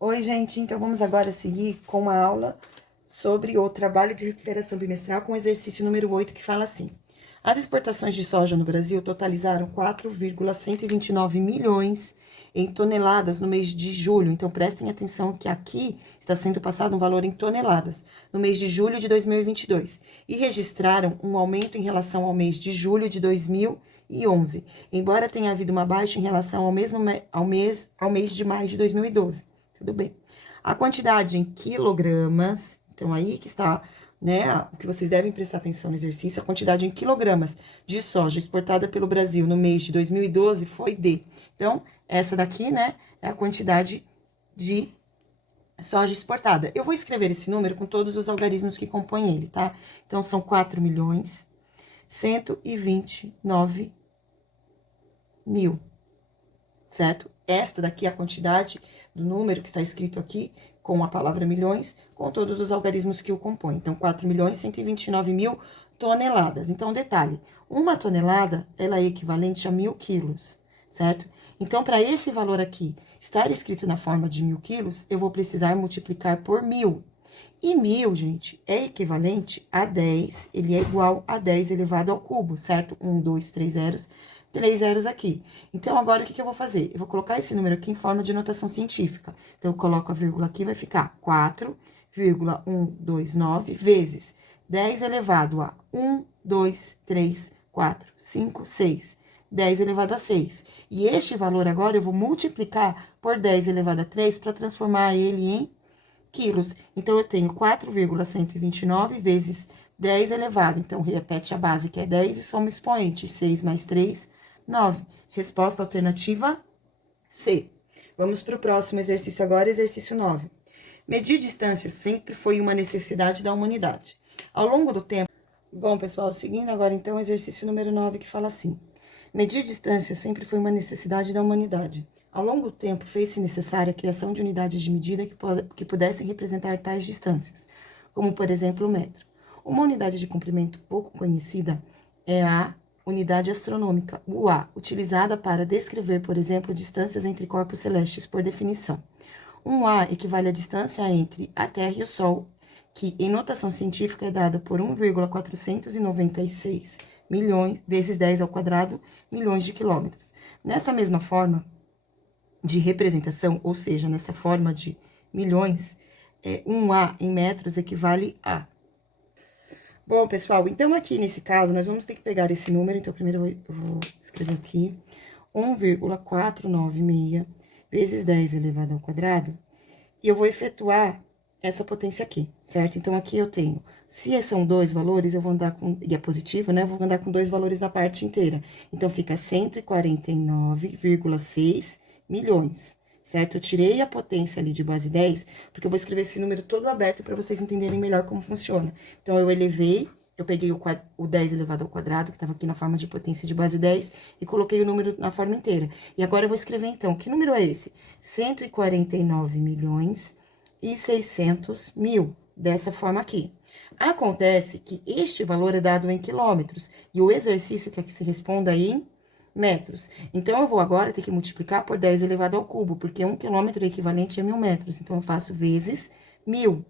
Oi, gente, então vamos agora seguir com a aula sobre o trabalho de recuperação bimestral com o exercício número 8, que fala assim: as exportações de soja no Brasil totalizaram 4,129 milhões em toneladas no mês de julho. Então, prestem atenção que aqui está sendo passado um valor em toneladas no mês de julho de 2022 e registraram um aumento em relação ao mês de julho de 2011, embora tenha havido uma baixa em relação ao mês de maio de 2012. Tudo bem. A quantidade em quilogramas, então aí que está, né, o que vocês devem prestar atenção no exercício, a quantidade em quilogramas de soja exportada pelo Brasil no mês de 2012 foi de. Então, essa daqui, né, é a quantidade de soja exportada. Eu vou escrever esse número com todos os algarismos que compõem ele, tá? Então, são 4.129.000, certo? Esta daqui é a quantidade do número que está escrito aqui, com a palavra milhões, com todos os algarismos que o compõem. Então, 4.129.000 toneladas. Então, detalhe, uma tonelada, ela é equivalente a 1.000 quilos, certo? Então, para esse valor aqui estar escrito na forma de 1.000 quilos, eu vou precisar multiplicar por 1.000. E 1.000, gente, é equivalente a 10, ele é igual a 10 elevado ao cubo, certo? 1, 2, 3 zeros, 3 zeros aqui. Então, agora, o que eu vou fazer? Eu vou colocar esse número aqui em forma de notação científica. Então, eu coloco a vírgula aqui, vai ficar 4,129 vezes 10 elevado a 1, 2, 3, 4, 5, 6. 10 elevado a 6. E este valor agora eu vou multiplicar por 10 elevado a 3 para transformar ele em quilos. Então, eu tenho 4,129 vezes 10 elevado. Então, repete a base, que é 10, e soma o expoente. 6 mais 3, 9. Resposta alternativa C. Vamos para o próximo exercício agora, exercício 9. Medir distâncias sempre foi uma necessidade da humanidade. Ao longo do tempo... Bom, pessoal, seguindo agora, então, o exercício número 9, que fala assim: medir distâncias sempre foi uma necessidade da humanidade. Ao longo do tempo, fez-se necessária a criação de unidades de medida que pudessem representar tais distâncias, como, por exemplo, o metro. Uma unidade de comprimento pouco conhecida é a unidade astronômica, UA, utilizada para descrever, por exemplo, distâncias entre corpos celestes por definição. Um A equivale à distância entre a Terra e o Sol, que em notação científica é dada por 1,496 milhões vezes 10 ao quadrado milhões de quilômetros. Nessa mesma forma de representação, ou seja, nessa forma de milhões, um A em metros equivale a... Bom, pessoal, então aqui nesse caso, nós vamos ter que pegar esse número. Então, primeiro eu vou escrever aqui 1,496 vezes 10 elevado ao quadrado, e eu vou efetuar essa potência aqui, certo? Então, aqui eu tenho, se são dois valores, eu vou andar com, e é positivo, né? Eu vou andar com dois valores na parte inteira. Então, fica 149,6 milhões, certo? Eu tirei a potência ali de base 10, porque eu vou escrever esse número todo aberto para vocês entenderem melhor como funciona. Então, eu elevei, eu peguei o 10 elevado ao quadrado, que estava aqui na forma de potência de base 10, e coloquei o número na forma inteira. E agora eu vou escrever, então, que número é esse? 149 milhões e 600 mil, dessa forma aqui. Acontece que este valor é dado em quilômetros, e o exercício quer que se responda em metros. Então, eu vou agora ter que multiplicar por 10 elevado ao cubo, porque 1 quilômetro é equivalente a 1.000 metros. Então, eu faço vezes 1.000,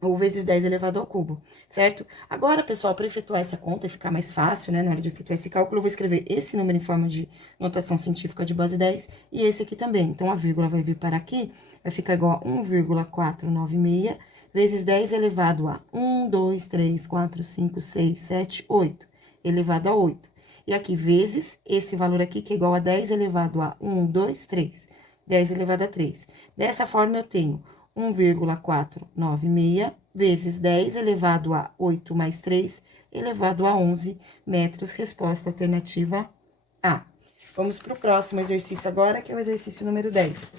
ou vezes 10 elevado ao cubo, certo? Agora, pessoal, para efetuar essa conta e ficar mais fácil, né, na hora de efetuar esse cálculo, eu vou escrever esse número em forma de notação científica de base 10 e esse aqui também. Então, a vírgula vai vir para aqui, vai ficar igual a 1,496 vezes 10 elevado a 1, 2, 3, 4, 5, 6, 7, 8, elevado a 8. E aqui, vezes esse valor aqui, que é igual a 10 elevado a 1, 2, 3. 10 elevado a 3. Dessa forma, eu tenho 1,496 vezes 10 elevado a 8 mais 3, elevado a 11 metros. Resposta alternativa A. Vamos para o próximo exercício agora, que é o exercício número 10.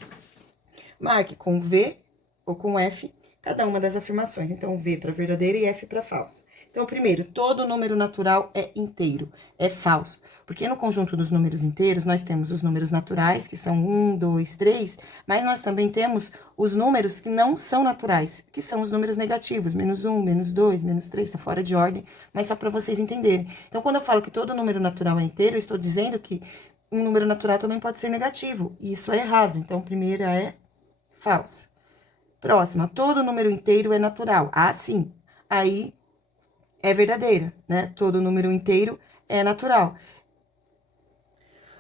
Marque com V ou com F cada uma das afirmações. Então, V para verdadeira e F para falsa. Então, primeiro, todo número natural é inteiro, é falso. Porque no conjunto dos números inteiros, nós temos os números naturais, que são 1, 2, 3, mas nós também temos os números que não são naturais, que são os números negativos, menos 1, menos 2, menos 3, tá fora de ordem, mas só para vocês entenderem. Então, quando eu falo que todo número natural é inteiro, eu estou dizendo que um número natural também pode ser negativo, e isso é errado. Então, a primeira é falsa. Próxima, todo número inteiro é natural. Ah, sim. Aí é verdadeira, né? Todo número inteiro é natural.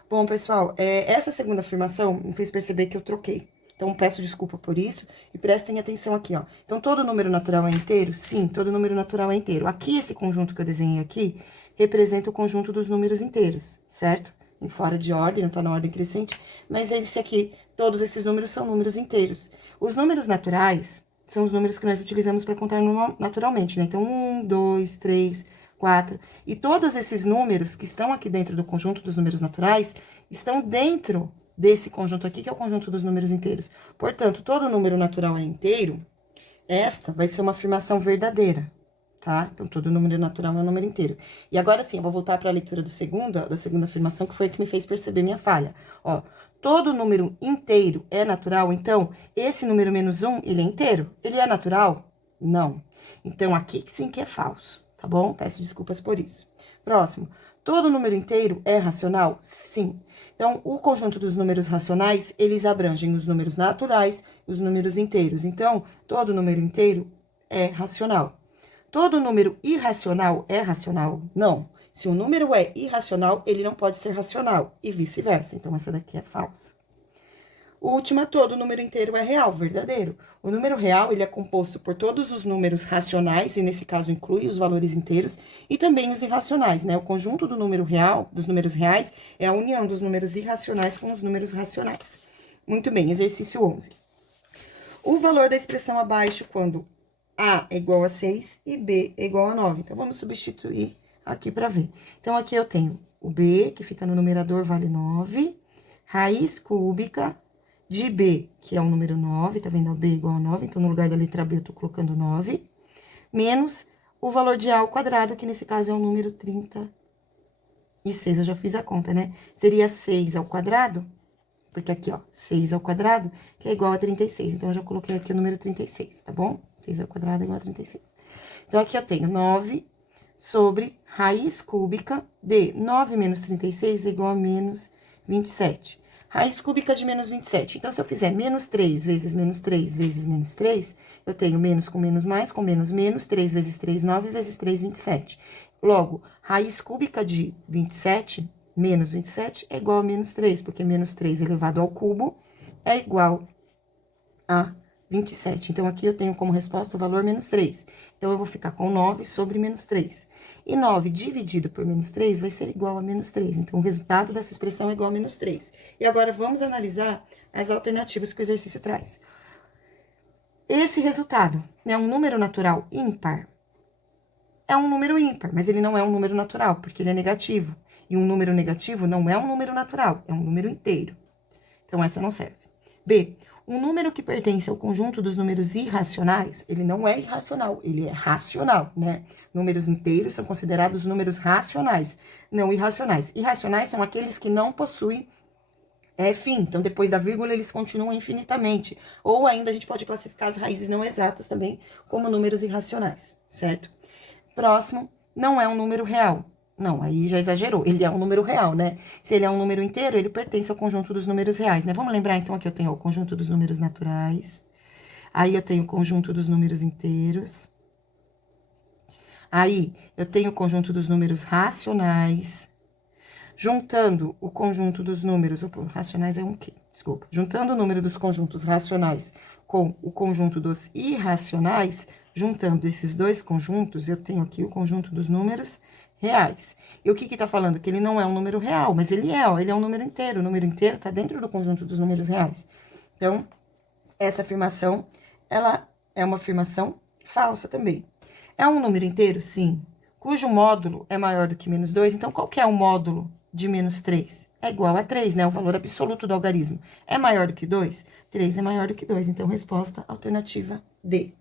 Bom, pessoal, essa segunda afirmação me fez perceber que eu troquei. Então, peço desculpa por isso e prestem atenção aqui, ó. Então, todo número natural é inteiro? Sim, todo número natural é inteiro. Aqui, esse conjunto que eu desenhei aqui, representa o conjunto dos números inteiros, certo? Em fora de ordem, não tá na ordem crescente, mas esse aqui, todos esses números são números inteiros. Os números naturais são os números que nós utilizamos para contar naturalmente, né? Então, 1, 2, 3, 4. E todos esses números que estão aqui dentro do conjunto dos números naturais estão dentro desse conjunto aqui, que é o conjunto dos números inteiros. Portanto, todo número natural é inteiro. Esta vai ser uma afirmação verdadeira, tá? Então, todo número natural é um número inteiro. E agora sim, eu vou voltar para a leitura da segunda afirmação, que foi a que me fez perceber minha falha. Ó, todo número inteiro é natural, então, esse número menos 1, ele é inteiro? Ele é natural? Não. Então, aqui sim que é falso, tá bom? Peço desculpas por isso. Próximo. Todo número inteiro é racional? Sim. Então, o conjunto dos números racionais, eles abrangem os números naturais e os números inteiros. Então, todo número inteiro é racional. Todo número irracional é racional? Não. Se o número é irracional, ele não pode ser racional, e vice-versa. Então, essa daqui é falsa. Última, todo número inteiro é real, verdadeiro. O número real, ele é composto por todos os números racionais, e nesse caso inclui os valores inteiros, e também os irracionais, né? O conjunto do número real, dos números reais, é a união dos números irracionais com os números racionais. Muito bem, exercício 11. O valor da expressão abaixo, quando A é igual a 6 e B é igual a 9. Então, vamos substituir aqui para ver. Então, aqui eu tenho o B, que fica no numerador, vale 9, raiz cúbica de B, que é o número 9, tá vendo? A B igual a 9, então no lugar da letra B eu tô colocando 9, menos o valor de A ao quadrado, que nesse caso é o número 36, eu já fiz a conta, né? Seria 6 ao quadrado, porque aqui, ó, 6 ao quadrado, que é igual a 36, então eu já coloquei aqui o número 36, tá bom? 6 ao quadrado é igual a 36. Então, aqui eu tenho 9 sobre raiz cúbica de 9 menos 36 é igual a menos 27. Raiz cúbica de menos 27. Então, se eu fizer menos 3 vezes menos 3 vezes menos 3, eu tenho menos com menos mais, com menos menos, 3 vezes 3, 9, vezes 3, 27. Logo, raiz cúbica de 27, menos 27, é igual a menos 3, porque menos 3 elevado ao cubo é igual a 27. Então, aqui eu tenho como resposta o valor menos 3. Então, eu vou ficar com 9 sobre menos 3. E 9 dividido por menos 3 vai ser igual a menos 3. Então, o resultado dessa expressão é igual a menos 3. E agora, vamos analisar as alternativas que o exercício traz. Esse resultado é um número natural ímpar? É um número ímpar, mas ele não é um número natural, porque ele é negativo. E um número negativo não é um número natural, é um número inteiro. Então, essa não serve. B. Um número que pertence ao conjunto dos números irracionais, ele não é irracional, ele é racional, né? Números inteiros são considerados números racionais, não irracionais. Irracionais são aqueles que não possuem fim, então depois da vírgula eles continuam infinitamente. Ou ainda a gente pode classificar as raízes não exatas também como números irracionais, certo? Próximo, não é um número real. Não, aí já exagerou. Ele é um número real, né? Se ele é um número inteiro, ele pertence ao conjunto dos números reais, né? Vamos lembrar, então, aqui eu tenho o conjunto dos números naturais. Aí, eu tenho o conjunto dos números inteiros. Aí, eu tenho o conjunto dos números racionais. Juntando o conjunto dos números... Racionais é um quê? Desculpa. Juntando o número dos conjuntos racionais com o conjunto dos irracionais, juntando esses dois conjuntos, eu tenho aqui o conjunto dos números reais. E o que tá falando? Que ele não é um número real, mas ele é, ó, ele é um número inteiro. O número inteiro tá dentro do conjunto dos números reais. Então, essa afirmação, ela é uma afirmação falsa também. É um número inteiro? Sim. Cujo módulo é maior do que menos 2. Então, qual que é o módulo de menos 3? É igual a 3, né? O valor absoluto do algarismo. É maior do que 2? 3 é maior do que 2. Então, resposta alternativa D.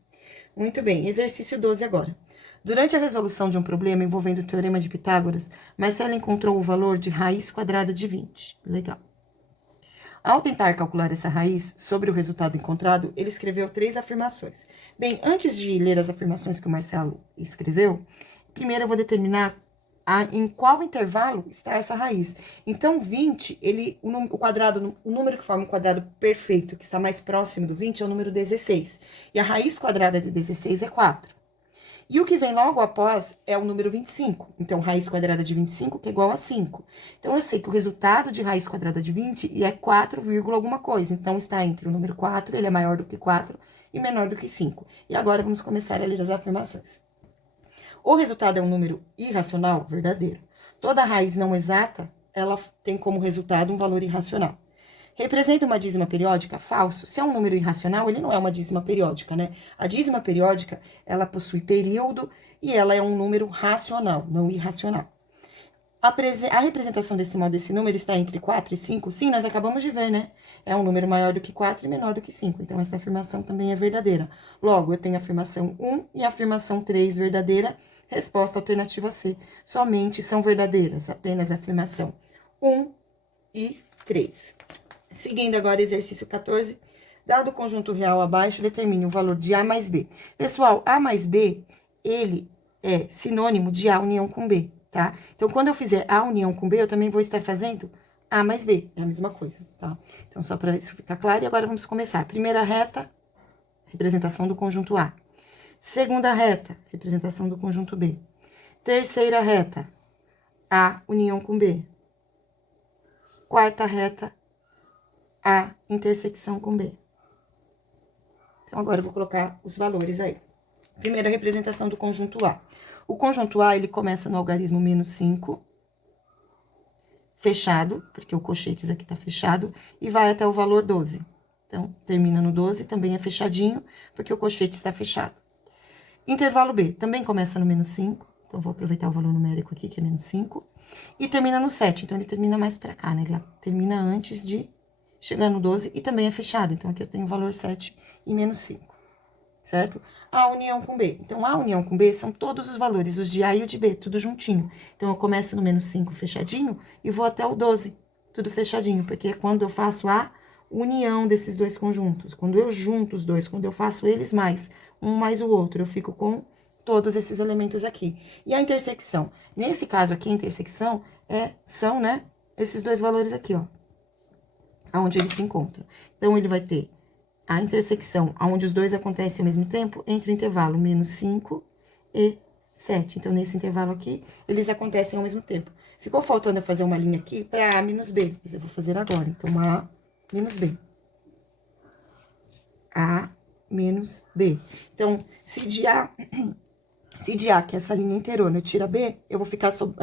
Muito bem, exercício 12 agora. Durante a resolução de um problema envolvendo o teorema de Pitágoras, Marcelo encontrou o valor de raiz quadrada de 20. Legal. Ao tentar calcular essa raiz sobre o resultado encontrado, ele escreveu 3 afirmações. Bem, antes de ler as afirmações que o Marcelo escreveu, primeiro eu vou determinar em qual intervalo está essa raiz. Então, 20, o número que forma um quadrado perfeito, que está mais próximo do 20, é o número 16. E a raiz quadrada de 16 é 4. E o que vem logo após é o número 25. Então, raiz quadrada de 25, que é igual a 5. Então, eu sei que o resultado de raiz quadrada de 20 é 4, alguma coisa. Então, está entre o número 4, ele é maior do que 4 e menor do que 5. E agora, vamos começar a ler as afirmações. O resultado é um número irracional? Verdadeiro. Toda raiz não exata, ela tem como resultado um valor irracional. Representa uma dízima periódica? Falso. Se é um número irracional, ele não é uma dízima periódica, né? A dízima periódica, ela possui período e ela é um número racional, não irracional. A representação decimal desse número está entre 4 e 5? Sim, nós acabamos de ver, né? É um número maior do que 4 e menor do que 5. Então, essa afirmação também é verdadeira. Logo, eu tenho a afirmação 1 e a afirmação 3 verdadeira. Resposta alternativa C. Somente são verdadeiras, apenas a afirmação 1 e 3. Seguindo agora exercício 14. Dado o conjunto real abaixo, determine o valor de A mais B. Pessoal, A mais B, ele é sinônimo de A união com B, tá? Então, quando eu fizer A união com B, eu também vou estar fazendo A mais B. É a mesma coisa, tá? Então, só para isso ficar claro. E agora vamos começar. Primeira reta, representação do conjunto A. Segunda reta, representação do conjunto B. Terceira reta, A união com B. Quarta reta, A intersecção com B. Então, agora eu vou colocar os valores aí. Primeira representação do conjunto A. O conjunto A, ele começa no algarismo menos 5, fechado, porque o colchetes aqui tá fechado, e vai até o valor 12. Então, termina no 12, também é fechadinho, porque o colchete está fechado. Intervalo B, também começa no menos 5, então vou aproveitar o valor numérico aqui, que é menos 5, e termina no 7, então ele termina mais pra cá, né? Ele termina antes de chegar no 12 e também é fechado, então aqui eu tenho o valor 7 e menos 5, certo? A união com B. Então, A união com B são todos os valores, os de A e o de B, tudo juntinho. Então, eu começo no menos 5 fechadinho e vou até o 12, tudo fechadinho, porque é quando eu faço a união desses dois conjuntos. Quando eu junto os dois, quando eu faço eles mais, um mais o outro, eu fico com todos esses elementos aqui. E a intersecção? Nesse caso aqui, a intersecção são, né, esses dois valores aqui, ó, aonde eles se encontram. Então, ele vai ter a intersecção, onde os dois acontecem ao mesmo tempo, entre o intervalo menos 5 e 7. Então, nesse intervalo aqui, eles acontecem ao mesmo tempo. Ficou faltando eu fazer uma linha aqui para A menos B, mas eu vou fazer agora. Então, A menos B. A menos B. Então, se de A, que é essa linha inteirona, eu tiro a B, vai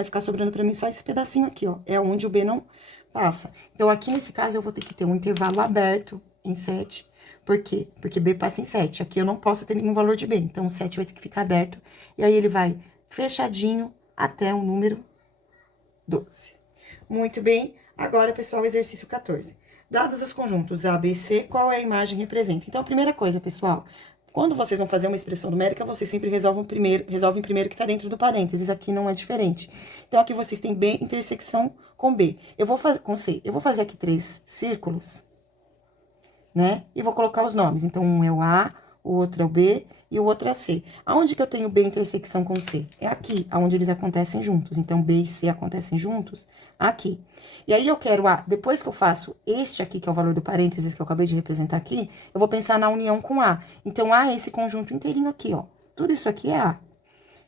ficar sobrando para mim só esse pedacinho aqui, ó. É onde o B não passa. Então, aqui nesse caso, eu vou ter que ter um intervalo aberto em 7. Por quê? Porque B passa em 7. Aqui eu não posso ter nenhum valor de B. Então, o 7 vai ter que ficar aberto. E aí, ele vai fechadinho até o número 12. Muito bem. Agora, pessoal, exercício 14. Dados os conjuntos A, B e C, qual é a imagem que representa? Então, a primeira coisa, pessoal, quando vocês vão fazer uma expressão numérica, vocês sempre resolvem primeiro que está dentro do parênteses. Aqui não é diferente. Então, aqui vocês têm B intersecção com B. Eu vou fazer com C. Eu vou fazer aqui 3 círculos, né? E vou colocar os nomes. Então, um é o A, o outro é o B e o outro é C. Aonde que eu tenho B intersecção com C? É aqui, aonde eles acontecem juntos. Então, B e C acontecem juntos aqui. E aí, eu quero A, depois que eu faço este aqui, que é o valor do parênteses que eu acabei de representar aqui, eu vou pensar na união com A. Então, A é esse conjunto inteirinho aqui, ó. Tudo isso aqui é A.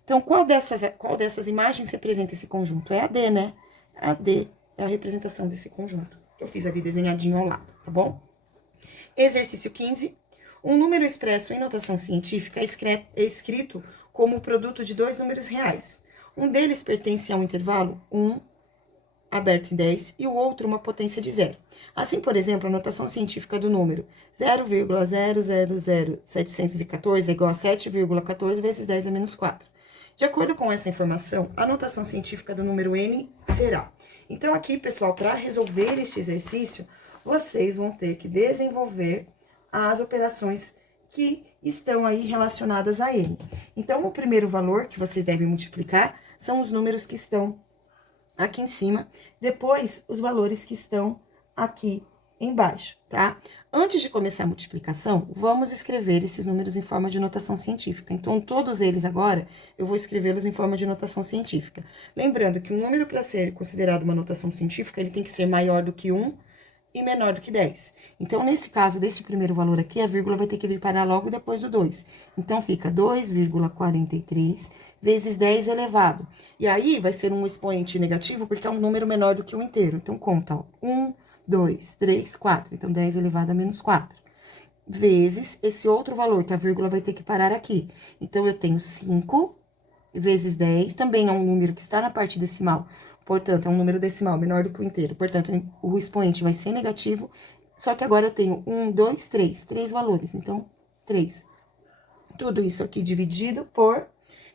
Então, qual dessas imagens representa esse conjunto? É a D, né? A D é a representação desse conjunto. Que eu fiz ali desenhadinho ao lado, tá bom? Exercício 15. Um número expresso em notação científica é escrito como o produto de dois números reais. Um deles pertence a um intervalo 1, aberto em 10, e o outro uma potência de 0. Assim, por exemplo, a notação científica do número 0,000714 é igual a 7,14 vezes 10 a menos 4. De acordo com essa informação, a notação científica do número n será. Então, aqui, pessoal, para resolver este exercício, vocês vão ter que desenvolver as operações que estão aí relacionadas a n. Então, o primeiro valor que vocês devem multiplicar são os números que estão aqui em cima, depois os valores que estão aqui embaixo, tá? Antes de começar a multiplicação, vamos escrever esses números em forma de notação científica. Então, todos eles agora, eu vou escrevê-los em forma de notação científica. Lembrando que um número, para ser considerado uma notação científica, ele tem que ser maior do que 1 e menor do que 10. Então, nesse caso, desse primeiro valor aqui, a vírgula vai ter que vir parar logo depois do 2. Então, fica 2,43 vezes 10 elevado. E aí, vai ser um expoente negativo, porque é um número menor do que o inteiro. Então, conta, ó, 1, 2, 3, 4. Então, 10 elevado a menos 4. Vezes esse outro valor, que a vírgula vai ter que parar aqui. Então, eu tenho 5 vezes 10, também é um número que está na parte decimal. Portanto, é um número decimal menor do que o inteiro. Portanto, o expoente vai ser negativo. Só que agora eu tenho 1, 2, 3. 3 valores. Então, 3. Tudo isso aqui dividido por...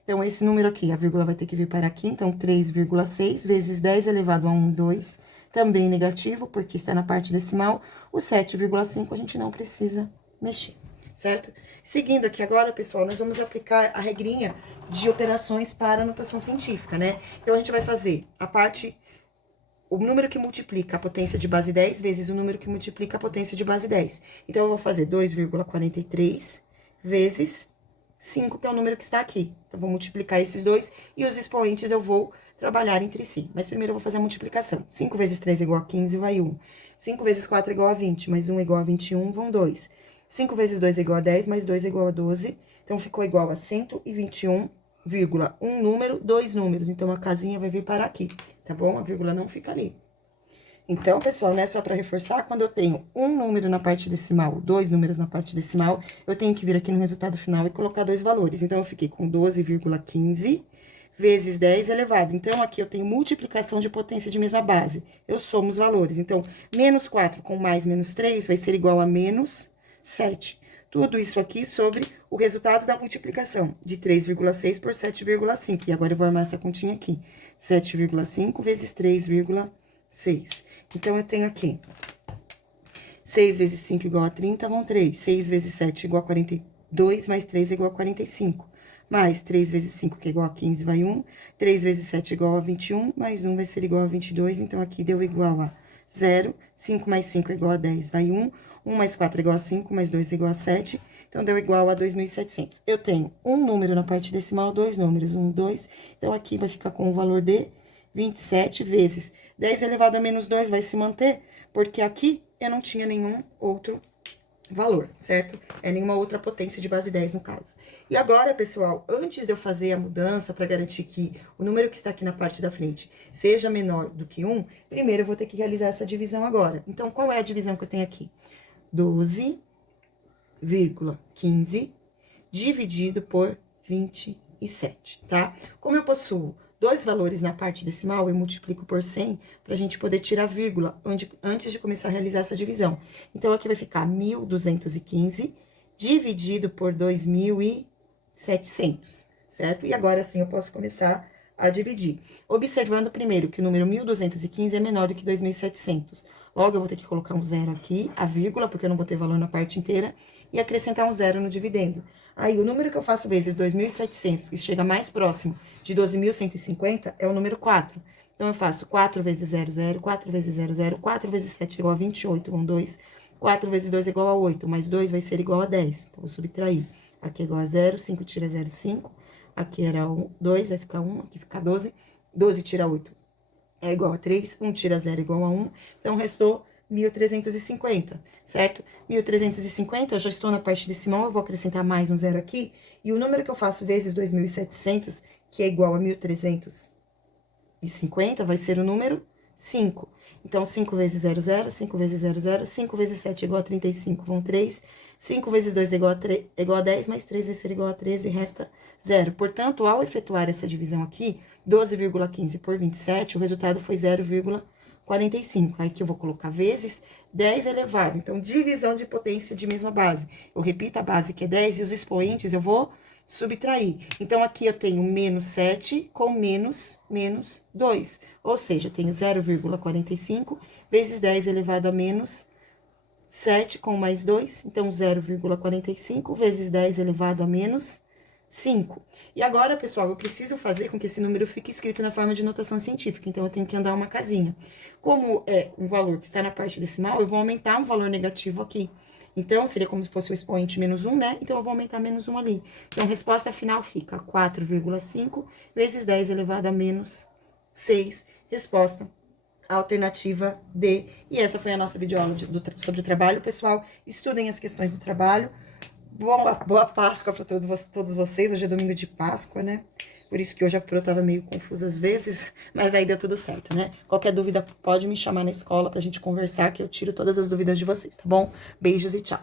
Então, esse número aqui, a vírgula vai ter que vir para aqui. Então, 3,6 vezes 10 elevado a 1, 2. Também negativo, porque está na parte decimal. O 7,5 a gente não precisa mexer, certo? Seguindo aqui agora, pessoal, nós vamos aplicar a regrinha de operações para notação científica, né? Então, a gente vai fazer a parte... O número que multiplica a potência de base 10 vezes o número que multiplica a potência de base 10. Então, eu vou fazer 2,43 vezes 5, que é o número que está aqui. Então, vou multiplicar esses dois e os expoentes eu vou trabalhar entre si. Mas primeiro eu vou fazer a multiplicação. 5 vezes 3 é igual a 15, vai 1. 5 vezes 4 é igual a 20, mais 1 é igual a 21, vão 2. 5 vezes 2 é igual a 10, mais 2 é igual a 12. Então, ficou igual a 121, um número, 2 números. Então, a casinha vai vir para aqui, tá bom? A vírgula não fica ali. Então, pessoal, né, só para reforçar, quando eu tenho um número na parte decimal, 2 números na parte decimal, eu tenho que vir aqui no resultado final e colocar 2 valores. Então, eu fiquei com 12,15 vezes 10 elevado. Então, aqui eu tenho multiplicação de potência de mesma base. Eu somo os valores. Então, menos 4 com mais menos 3 vai ser igual a menos 7. Tudo isso aqui sobre o resultado da multiplicação de 3,6 por 7,5. E agora eu vou armar essa continha aqui. 7,5 vezes 3,6. Então, eu tenho aqui 6 vezes 5 igual a 30, vão 3. 6 vezes 7 igual a 42, mais 3 é igual a 45. Mais 3 vezes 5, que é igual a 15, vai 1. 3 vezes 7 igual a 21, mais 1 vai ser igual a 22. Então, aqui deu igual a 0. 5 mais 5 é igual a 10, vai 1. 1 mais 4 é igual a 5, mais 2 é igual a 7. Então, deu igual a 2.700. Eu tenho um número na parte decimal, 2 números, 1, 2. Então, aqui vai ficar com o valor de 27 vezes 10 elevado a menos 2 vai se manter, porque aqui eu não tinha nenhum outro valor, certo? É nenhuma outra potência de base 10 no caso. E agora, pessoal, antes de eu fazer a mudança para garantir que o número que está aqui na parte da frente seja menor do que 1, primeiro eu vou ter que realizar essa divisão agora. Então, qual é a divisão que eu tenho aqui? 12,15 dividido por 27, tá? Como eu possuo 2 valores na parte decimal, eu multiplico por 100 para a gente poder tirar vírgula antes de começar a realizar essa divisão. Então, aqui vai ficar 1.215 dividido por 2.700, certo? E agora sim eu posso começar a dividir. Observando primeiro que o número 1.215 é menor do que 2.700. Logo, eu vou ter que colocar um zero aqui, a vírgula, porque eu não vou ter valor na parte inteira, e acrescentar um zero no dividendo. Aí, o número que eu faço vezes 2.700, que chega mais próximo de 12.150, é o número 4. Então, eu faço 4 vezes 0, 0, 4 vezes 0, 0, 4 vezes 7 igual a 28, vão 2. 4 vezes 2 é igual a 8, mais 2 vai ser igual a 10. Então, vou subtrair. Aqui é igual a 0, 5 tira 0, 5. Aqui era 2, vai ficar 1, aqui fica 12. 12 tira 8 é igual a 3, 1 tira 0 é igual a 1. Então, restou 1.350, certo? 1.350, eu já estou na parte decimal, eu vou acrescentar mais um zero aqui. E o número que eu faço vezes 2.700, que é igual a 1.350, vai ser o número 5. Então, 5 vezes 0, 0, 5 vezes 0, 0, 5 vezes 7 é igual a 35, vão 3. 5 vezes 2 é igual a 10, mais 3 vai ser igual a 13, resta 0. Portanto, ao efetuar essa divisão aqui, 12,15 por 27, o resultado foi 0,45. Aí que eu vou colocar vezes 10 elevado. Então, divisão de potência de mesma base. Eu repito a base que é 10 e os expoentes eu vou subtrair. Então, aqui eu tenho menos 7 com menos 2. Ou seja, eu tenho 0,45 vezes 10 elevado a menos 7 com mais 2. Então, 0,45 vezes 10 elevado a menos 5. E agora, pessoal, eu preciso fazer com que esse número fique escrito na forma de notação científica, então eu tenho que andar uma casinha. Como é um valor que está na parte decimal, eu vou aumentar um valor negativo aqui. Então, seria como se fosse o expoente -1, né? Então, eu vou aumentar -1 ali. Então, a resposta final fica 4,5 vezes 10 elevado a -6. Resposta alternativa D. E essa foi a nossa videoaula sobre o trabalho, pessoal. Estudem as questões do trabalho. Boa Páscoa para todos vocês. Hoje é domingo de Páscoa, né? Por isso que hoje a Pro tava meio confusa às vezes, mas aí deu tudo certo, né? Qualquer dúvida pode me chamar na escola pra gente conversar, que eu tiro todas as dúvidas de vocês, tá bom? Beijos e tchau.